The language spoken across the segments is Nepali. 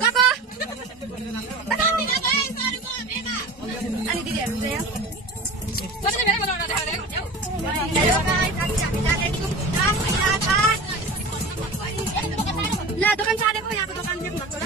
गएको अनि दिदीहरू चाहिँ ल दोकान सारेको यहाँको दोकान चाहिँ भन्छु ल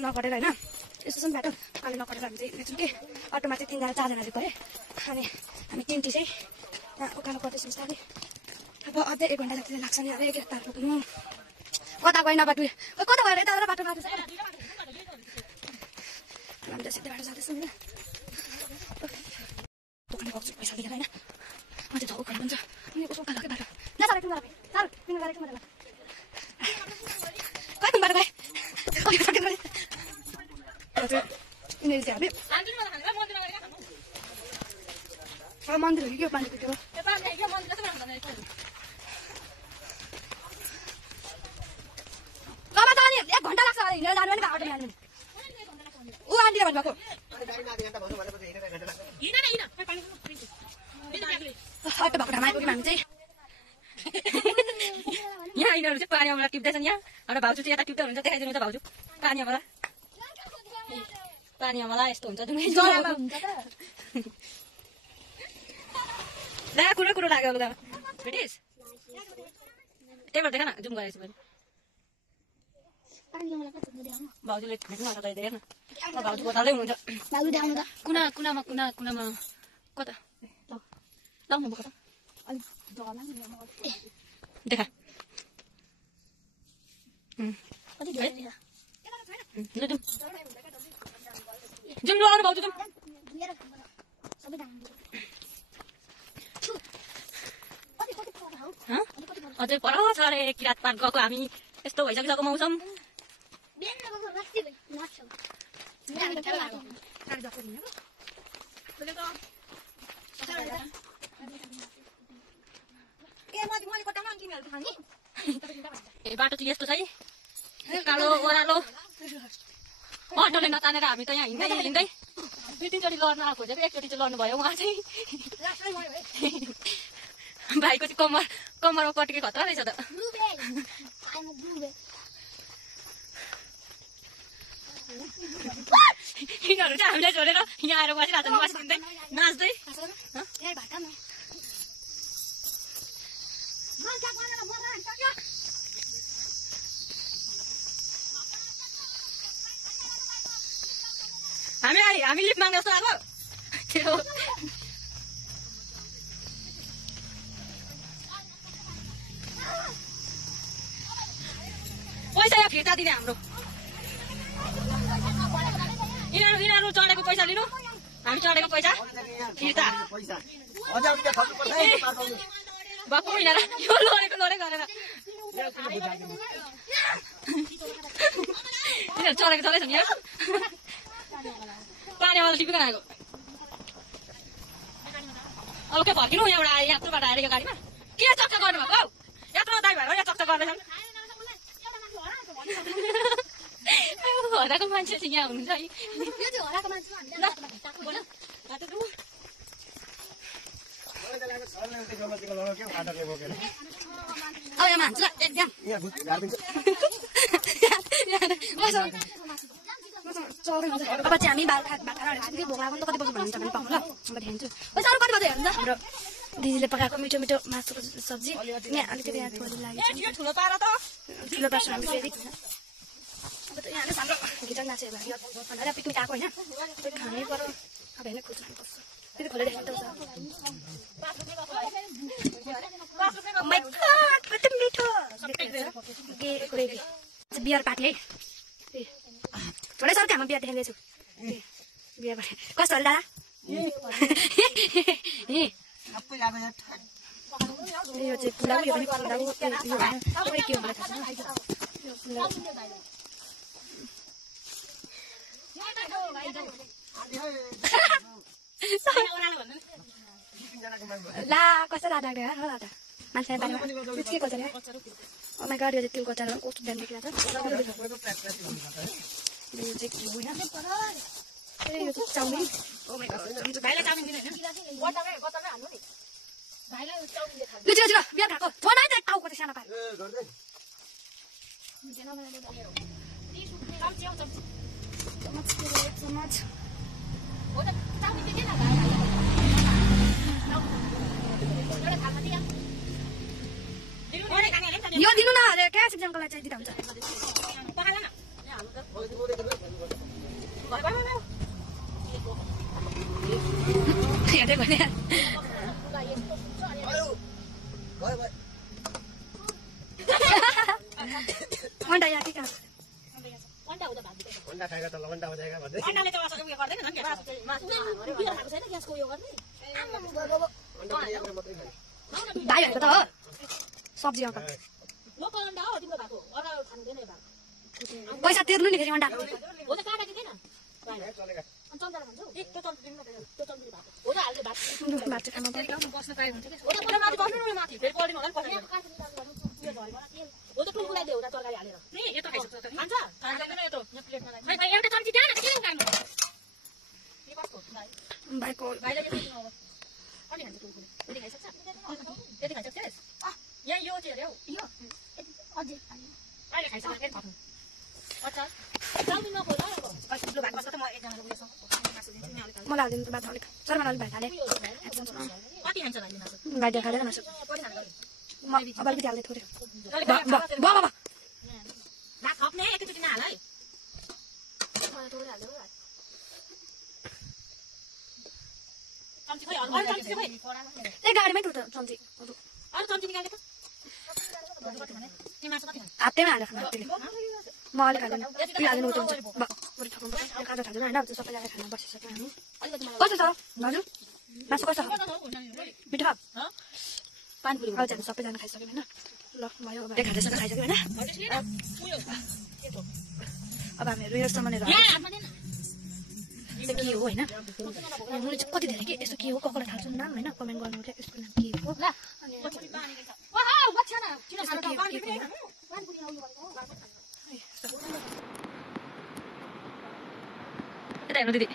नगरेर होइन यस्तो चाहिँ बाटो कालो नगरेर हामी चाहिँ हिँड्छौँ कि अटोमा चाहिँ 3 जना 4 जना गयो अनि हामी 3 चाहिँ उकालो पर्दैछ बिस्तारै अब अझै 1 घन्टा जति लाग्छ नि अब एक तार पुग्नु कता गएन बाटो कता गएर यता बाटो बाटो हामी त सिधै बाटो जाँदैछौँ होइन दोकानले गएको पैसा दिएर होइन म चाहिँ उकालो हुन्छ अनि उसो उकालोकै बाटो न साह्रै तिमीलाई साह्रो तिमीलाई गाडी मलाई कति बाटो गएँ मन्दिर हो कि के पानी पिट्यो कमा त अनि 1 घन्टा लाग्छ हिँडेर जानु पनि बाटो जानु ऊ आन्टीले भन्नुभएको अटो भएको ठाउँमा आइपुग्यौँ हामी चाहिँ यहाँ यिनीहरू चाहिँ पानी अमला टिप्दैछन् यहाँ एउटा भाउजू चाहिँ यता टिप्दै हुन्छ देखाइदिनु त भाउजू पानी अमला यस्तो हुन्छ जुन ला कुरो लाग्यो लुगा भेटिस त्यही भएर देख न जुम गरेको छु भाउजूले भेट्नु न देख न भाउजू बताउँदै हुनुहुन्छ कुनामा कता लाउनु भएको देखा जुम लो आउनु भाउजू जुम अझै पर छ अरे किरात पात गएको हामी यस्तो भइसकिसकेको मौसम ए बाटो चाहिँ यस्तो छ है कालो ओह्रालो अटोले नतानेर हामी त यहाँ हिँड्दै 2-3 चोटि लड्न खोजेको एकचोटि चाहिँ लड्नु भयो उहाँ चाहिँ भाइको चाहिँ कम्मरमा पट्के खतरा रहेछ त यिनीहरू चाहिँ हामीलाई छोडेर यहाँ आएर बसिरहेको छ बसिदिँदै नाच्दै हामी लिफ्ट माग्ने जस्तो आएको पैसा यहाँ फिर्ता दिने हाम्रो यिनीहरू चढेको पैसा लिनु हामी चढेको पैसा फिर्ता बापु यिनीहरू यो लडेको गरेर यिनीहरू चढेको चढेछन् यहाँ पानीवाला टिपिकन आएको अब के फर्किनु यहाँबाट आए यात्रुबाट आएर यो गाडीमा के चक्का गर्नुभएको हौ यात्रु दाइ भएर यहाँ चक्का गर्दैछन् हराको मान्छे चाहिँ यहाँ हुनुहुन्छ है अब यहाँ हान्छ एकदम अब चाहिँ हामी बाल खाएर भोक लाग्यो नि त कति बजी भन्नुहुन्छ भने पाउँछ ल अब हेर्छु पैसा कति बजी हेर्नुहुन्छ हाम्रो दिदीले पकाएको मिठो मिठो मासुको सब्जी यहाँ अलिकति यहाँ थोरै लाग्यो ठुलो पार्छ हामी फेरि अब त यहाँले हाम्रो गिटार नाचेर भयो भनेर पिकनिक आएको होइन त्यो खानै पर्यो अब हेर्ने खोज्नु पर्छ फेरि खोलेर हेर्नु त माइ गॉड कति मिठो बियर पार्टी है थोरै सर त्यहाँ बियर देखाइदिएछु बियर पार्टी कस्तो होला दादा यो चाहिँ पुलाउ यो पनि पुलाउ के हो ला कस्तो दादा हो दादा मान्छे के गर्छ रे ओ माइ गॉड यो चाहिँ तिलको अचार कस्तो दामी देखिरहेको छ यो चाहिँ के हो यहाँ यो चाहिँ चाउमिन ओ माइ गॉड भाइलाई चाउमिन दिनु हैन बटरमै हाल्नु नि भाइलाई चाउमिन देखाउ लु बियर खाको थोरै त टाउको चाहिँ सानो पार्यो ए गर्दै चम्च हो त चाउमिन दिए न भाइ एउटा थालमा दिया यो दिनु न अरे क्या सिजनको लागि चाहिँ दिदा हुन्छ पकाला न यहाँ हाल्नु त हेर्दै भने अन्डा यहाँ के अन्डा हुँदा भात दिन्छ अन्डा खाएगा त लवन्डा हो जाएगा भन्दै अन्डाले त असर उयो गर्दैन नि के बियर खाएको छैन ग्यासको उयो गर्ने भाइहरुको त हो सब्जी अङ्कल लोकल अन्डा हो तिम्रो भएको अरू खानु दिदैन भात पैसा तिर्नु नि फेरि अन्डा हो त काटा किन चलेगा अनि चम्चा खान्छौ एक त्यो चम्चा दिनु न त्यो चम्चा भात हो त हाल्दै भात भात चाहिँ खानु पर्यो बस्न पाए हुन्छ के हो त पुरा माथि बस्नु न माथि फेरि पल्टिनु होला नि पछि हो त टुकुलाई देऊ त तरकारी हालेर नि यो त खाइसक्छ त खान्छ खाँदैन यो त यहाँ प्लेटमा राख्नु भाइ एउटा चम्ची दिए न के खानु के कस्तो भाइको भाइले के दिनु अब अनि खान्छ टुकुले यति खाइसक्छ यति खाइसक्छस् यहाँ यो चाहिँ हेर्यौ यो अझै अहिले खाइसक्छ के खानु अच्छा चाउमिन नखोला अब लु भात बस्छ त म एकजनाको उयोसँग मासु दिन्छु नि अलिक मलाई हालिदिनु त भात अलिक शर्मा अलिक भात हाले कति खान्छ भाइले मासु भाइ देखाएर मासु म अब अलिकति हाल्दै थोरै बाबा भात थप्ने एकैचोटि नहाल है थोरै हाल्दै हो चम्ची खै अरू चम्ची खै ए गाडीमै टुट चम्ची अरू चम्ची निकाले त के मासु कति खान्छ हातैमा हालेर खानु त्यसले म अलिक हाल्दैन यति हाल्दैन उतो हुन्छ बरु थप्नु पर्छ काजु थाल्दैन हैन सबैजना खाना बसिसक्यो हामी कस्तो छ हजुर मासु कस्तो मिठो छ पानीपुरी हजुर सबैजना खाइसक्यो हैन ल भयो अब एक हातैसँग खाइसक्यो हैन अब हामीहरू यो सामानहरू के हो हैन मलाई चाहिँ कति धेरै के यस्तो के हो ककरा थाहा छ नाम हैन कमेन्ट गर्नु थियो यसको नाम के हो ल अनि वाह बच्चा न किन खानु त पानीपुरी आउनु भनेको यता हेर्नु दिदी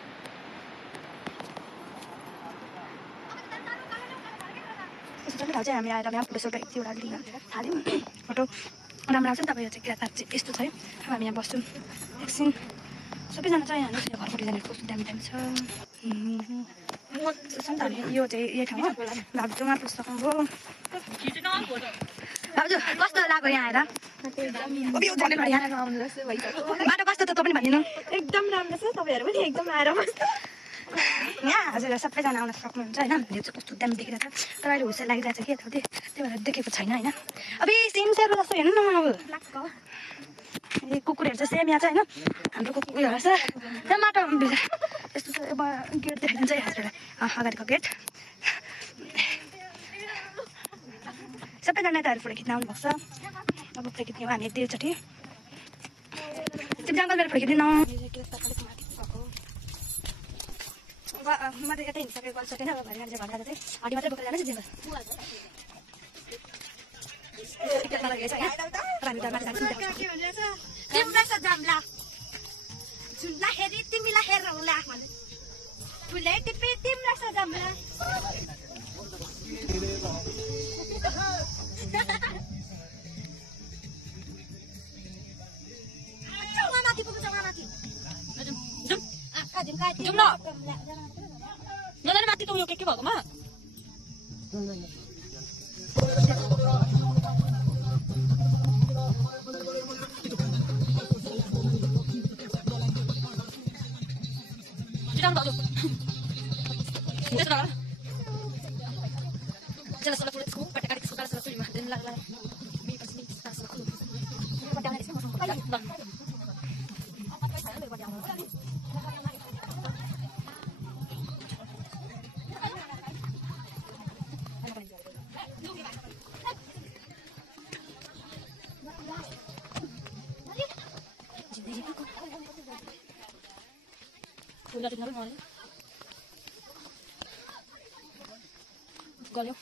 सबै चाहिँ हामी आएर यहाँ फोटो एकतिवटा लिन थाल्यौँ फोटो राम्रो आउँछ नि तपाईँ यो चाहिँ किरात चाहिँ यस्तो छ है अब हामी यहाँ बस्छौँ एकछिन सबैजना चाहिँ हाल्नुहोस् यो घरपट्टि जाने कस्तो दामी दामी छ हामी यो चाहिँ यही ठाउँ हो भाउजू उहाँ पुस्तकको भाउजू कस्तो लाग्यो यहाँ आएर बाटो कस्तो त तपाईँ भनिदिनु एकदम राम्रो छ तपाईँहरू पनि एकदम आएर बस्नु यहाँ हजुर सबैजना आउन सक्नुहुन्छ होइन यो चाहिँ कस्तो दामी देखिरहेको छ तर अहिले हुसेर लागिरहेको छ कि यताउति त्यही भएर देखेको छैन होइन अब सेम सेयर जस्तो हेर्नु न अब ए कुकुरहरू चाहिँ सेम यहाँ छ होइन हाम्रो कुकुर उयोहरू छ त्यहाँ माटो यस्तो छ अब गेट देखाइदिन्छ है हजुरलाई अगाडिको गेट सबैजना यताहरू फोटो खिच्न आउनुभएको छ अब फोटो खिच्ने हो हामी दुईचोटि त्यो जङ्गल मेरो फोटो खिच्दिन म त यतै हिँडिसकेको गर्नु सकेन अब भरे मान्छे भन्दा चाहिँ हड्डी मात्रै बोकेर जाने जङ्गल झुल्ला हेरी तिमीलाई हेरौँला ठुलै टिपी तिमीलाई सजाउँला माथि त उयो के भएकोमा गल्यो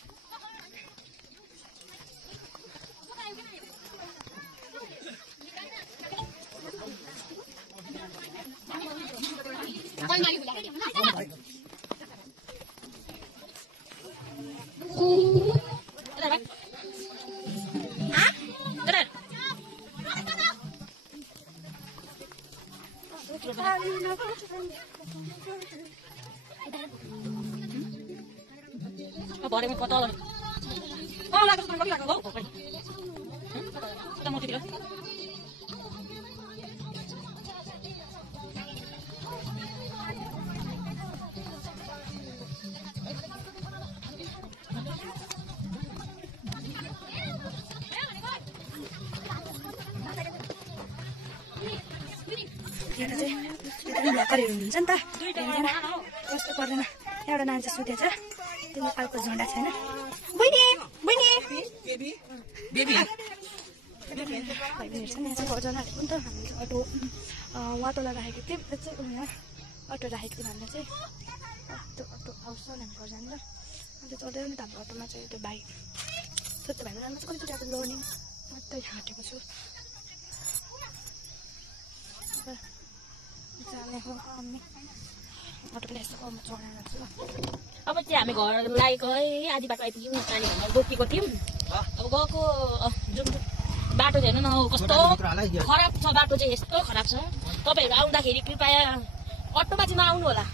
Bỏ đây một to rồi. Lại có cái gấu của mình. Kita mau tidur. गरेर हुन्छ नि त कस्तो पर्दैन एउटा नानी चाहिँ सुतेछ त्यो नेपालको झन्डा छैन बहिनी बहिनी बेबी हेर्छ नि यहाँ घरजनाले पनि त हामीले अटो वाटोलाई राखेको थियौँ त्यो चाहिँ अटो राखेको थियो भन्दा चाहिँ त्यो अटो आउँछ हामी घरजना अन्त चढ्दै नि त हाम्रो अटोमा चाहिँ त्यो भाइ सोध्छ भाइ राम्रो चाहिँ कतिचोटि अब लर्निङ मात्रै हाटेको छु अब चाहिँ हामी घर लागेको है आधी बाटो आइपुग्यौँ नानी भनेर बोकेको थियौँ अब गएको जुन बाटो चाहिँ हेर्नु न कस्तो खराब छ बाटो चाहिँ यस्तो खराब छ तपाईँहरू आउँदाखेरि कृपया अटोमा चाहिँ नआउनु होला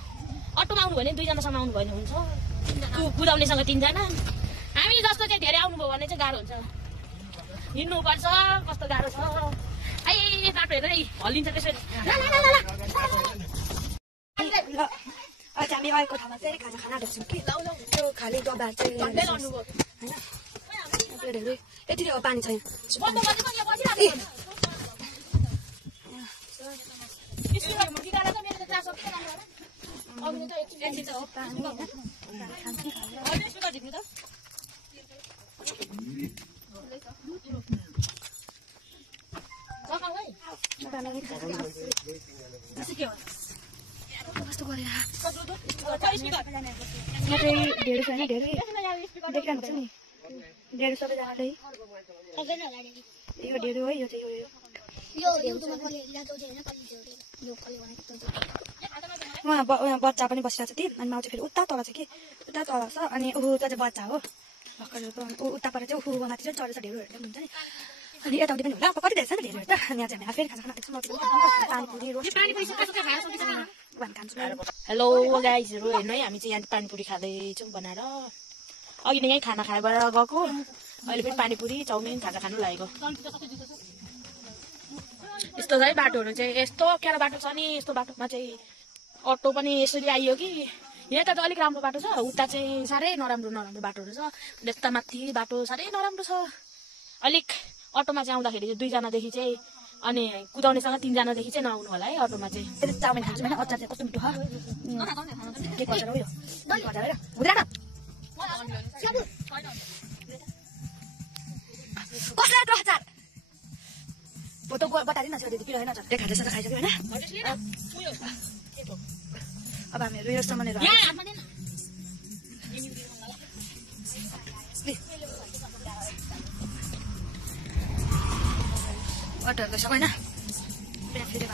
अटोमा आउनु भने 2 जनासँग आउनु भयो भने हुन्छ कुदाउनेसँग 3 जना हामी जस्तो चाहिँ धेरै आउनुभयो भने चाहिँ गाह्रो हुन्छ हिँड्नुपर्छ कस्तो गाह्रो छ आई बाटो हेर्नु है हल्लिन्छ त्यसरी अहिले हामी आएको ठाउँमा फेरि खाना ढोग्छौँ कि त्यो खाली डब्बाहरू चाहिँ प्लेटहरू यति नै हो पानी छैन कस्तो गरेर यहाँ चाहिँ ढेँडो छैन ढेँडो देखिरहनु छ नि ढेँडो सबैजनाले यो ढेँडो है यो चाहिँ उहाँ बच्चा पनि बसिरहेको छ ती अनि माउ चाहिँ फेरि उता तल छ कि उता तल छ अनि ऊ चाहिँ बच्चा हो भर्खर उताबाट चाहिँ ऊ माथि चाहिँ चढेछ ढेँडो हेर्दा हुन्छ नि अनि यताउति पनि होला अब कति धेरै छ नि ढेँडो हेर्दा अनि आज हामी फेरि खाजा हेलो गाइजहरू हेर्नु है हामी चाहिँ यहाँ पानीपुरी खाँदैछौँ बनाएर अघि नै यहीँ खाना खाएर गएको अहिले पनि पानीपुरी चाउमिन खाजा खानु लागेको यस्तो है बाटोहरू चाहिँ यस्तो क्यारो बाटो छ नि यस्तो बाटोमा चाहिँ अटो पनि यसरी आइयो कि यहाँ त अलिक राम्रो बाटो छ उता चाहिँ साह्रै नराम्रो बाटोहरू छ यता माथि बाटो साह्रै नराम्रो छ अलिक अटोमा चाहिँ आउँदाखेरि चाहिँ 2 जनादेखि चाहिँ अनि कुदाउनेसँग 3 जनादेखि चाहिँ नआउनु होला है अटोमा चाहिँ चाउमिन खान्छु होइन अचार चाहिँ कस्तो मिठो के गर्छ हो यो हुँदैन कसलाई यत्रो अचार फोटो बताइदिनु न छोरी किन होइन अचार खाँदैछ त खाइसक्यो होइन अब हामीहरू यो सामानहरू अटोहरूको सब होइन फेरि